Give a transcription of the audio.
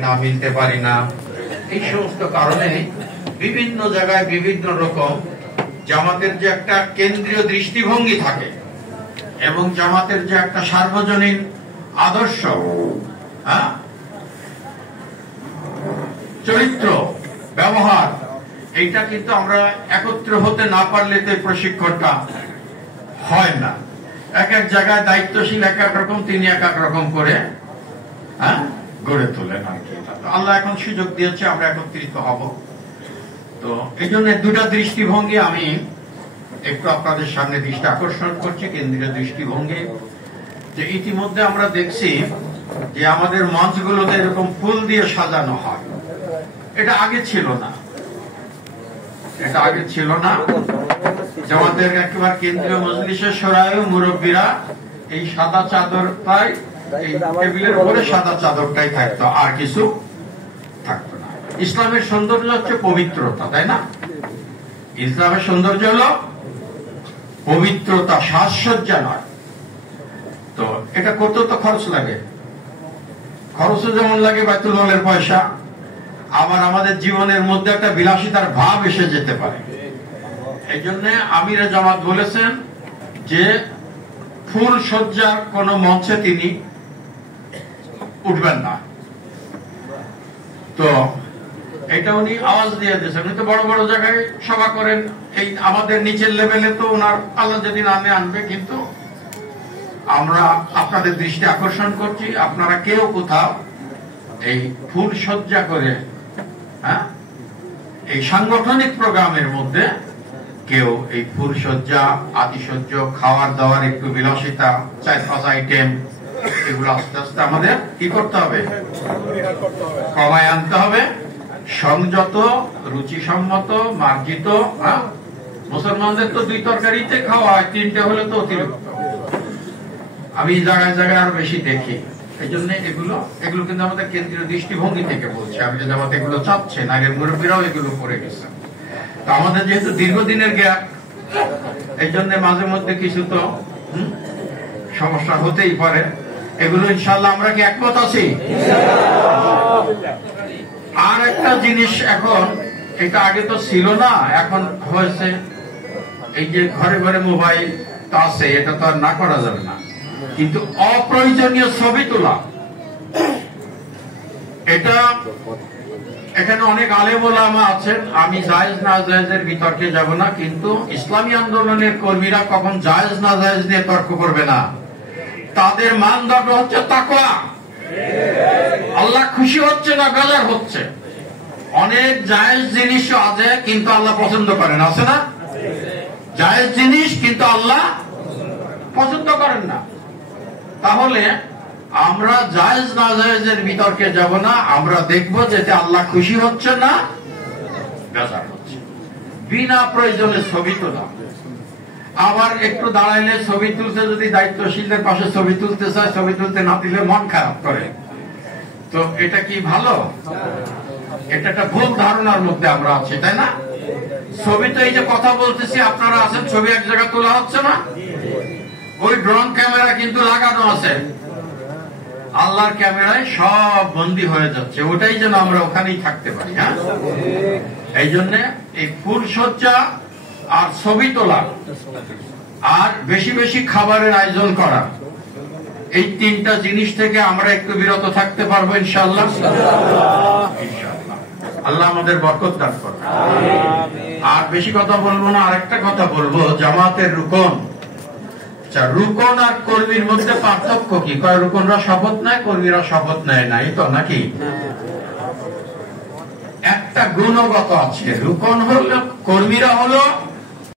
না মিলতে পারি না, এই সমস্ত কারণে বিভিন্ন জায়গায় বিভিন্ন রকম জামাতের যে একটা কেন্দ্রীয় দৃষ্টিভঙ্গি থাকে এবং জামাতের যে একটা সার্বজনীন আদর্শ, চরিত্র, ব্যবহার, এইটা কিন্তু আমরা একত্র হতে না পারলে তো প্রশিক্ষণটা হয় না। এক এক জায়গায় দায়িত্বশীল এক এক রকম, তিনি এক এক রকম করে গড়ে তোলেন আর কি। আল্লাহ এখন সুযোগ দিয়েছে, আমরা একত্রিত হব। তো এই জন্য দুটা দৃষ্টিভঙ্গি আমি একটু আপনাদের সামনে দৃষ্টি আকর্ষণ করছি। কেন্দ্রীয় দৃষ্টিভঙ্গি যে ইতিমধ্যে আমরা দেখছি যে আমাদের মঞ্চগুলোতে এরকম ফুল দিয়ে সাজানো হয়, এটা আগে ছিল না। জামাতের একেবারে কেন্দ্রীয় মজলিসের সরায় মুরব্বীরা এই সাদা চাদরটাই, এই টেবিলের উপরে সাদা চাদরটাই থাকতো, আর কিছু থাকতো না। ইসলামের সৌন্দর্য হচ্ছে পবিত্রতা, তাই না? ইসলামের সৌন্দর্য হলো পবিত্রতা, সাজসজ্জা নয়। তো এটা করতেও তো খরচ লাগে, খরচও যেমন লাগে বাইতুল মালের পয়সা, আবার আমাদের জীবনের মধ্যে একটা বিলাসিতার ভাব এসে যেতে পারে। এই জন্য আমিরে জামাত বলেছেন যে ফুল সজ্জার কোন মঞ্চে তিনি উঠবেন না। তো এটা উনি আওয়াজ দিয়ে দিয়েছেন। উনি তো বড় বড় জায়গায় সভা করেন, এই আমাদের নিচের লেভেলে তো ওনার আল্লাহ যেদিন আনবে। কিন্তু আমরা আপনাদের দৃষ্টি আকর্ষণ করছি, আপনারা কেউ কোথাও এই ফুল সজ্জা করে এই সাংগঠনিক প্রোগ্রামের মধ্যে কেউ এই ফুল সজ্জা, আতিশয্য, খাওয়ার দাওয়ার একটু বিলাসিতা, 4-5 আইটেম, এগুলো আস্তে আস্তে আমাদের কি করতে হবে, কমায় আনতে হবে। সংযত, রুচিসম্মত, মার্জিত। মুসলমানদের তো 2 তরকারিতে খাওয়া হয়, 3টে হলে তো অতিরিক্ত। আমি জায়গায় জায়গায় আরো বেশি দেখি। এই জন্য এগুলো কিন্তু আমাদের কেন্দ্রীয় দৃষ্টিভঙ্গি থেকে বলছে। আমি যে জামাত এগুলো চাচ্ছেন, আগের মুরব্বীরাও এগুলো করে গেছেন। তো আমাদের যেহেতু দীর্ঘদিনের গ্যাপ, এই জন্য মাঝে মধ্যে কিছু তো সমস্যা হতেই পারে। এগুলো ইনশাল্লাহ আমরা কি একমত আছি? আর একটা জিনিস, এখন এটা আগে তো ছিল না, এখন হয়েছে। এই যে ঘরে ঘরে মোবাইল তো আছে, এটা তো আর না করা যাবে না। কিন্তু অপ্রয়োজনীয় ছবি তোলা, এটা এখানে অনেক আলেম ওলামা আছেন, আমি জায়েজ না জায়েজের বিতর্কে যাব না। কিন্তু ইসলামী আন্দোলনের কর্মীরা কখন জায়েজ না জায়েজ নিয়ে তর্ক করবে না। তাদের মানদণ্ড হচ্ছে তাকওয়া। আল্লাহ খুশি হচ্ছে না বেজার হচ্ছে। অনেক জায়েজ জিনিসও আছে কিন্তু আল্লাহ পছন্দ করেন, আছে না? জায়েজ জিনিস কিন্তু আল্লাহ পছন্দ করেন না। তাহলে আমরা জায়েজ না জায়েজের বিতর্কে যাব না। আমরা দেখব যেতে আল্লাহ খুশি হচ্ছে না বেজার হচ্ছে। বিনা প্রয়োজনে ছবি তোলা, আবার একটু দাঁড়াইলে ছবি তুলতে, যদি দায়িত্বশীলদের পাশে ছবি তুলতে চায়, ছবি তুলতে না দিলে মন খারাপ করে। তো এটা কি ভালো? এটা একটা ভুল ধারণার মধ্যে আমরা আছি, তাই না? ছবি তো এই যে কথা বলতেছি, আপনারা আছেন, ছবি এক জায়গায় তোলা হচ্ছে না। ওই ড্রোন ক্যামেরা কিন্তু লাগানো আছে, আল্লাহর ক্যামেরায় সব বন্দী হয়ে যাচ্ছে। ওটাই যেন আমরা ওখানেই থাকতে পারি। এই জন্য এই ফুল সজ্জা আর ছবি তোলা আর বেশি বেশি খাবারের আয়োজন করা, এই 3টা জিনিস থেকে আমরা একটু বিরত থাকতে পারবো ইনশাআল্লাহ। আল্লাহ আমাদের বরকত দান করবে। আর বেশি কথা বলবো না, আরেকটা কথা বলবো, জামাতের রুকন। রুকন আর কর্মীর মধ্যে পার্থক্য কি? রুকনরা শপথ নেয়, কর্মীরা শপথ নেয় না, এই তো নাকি? একটা গুণগত আছে। রুকন হলো, কর্মীরা হলো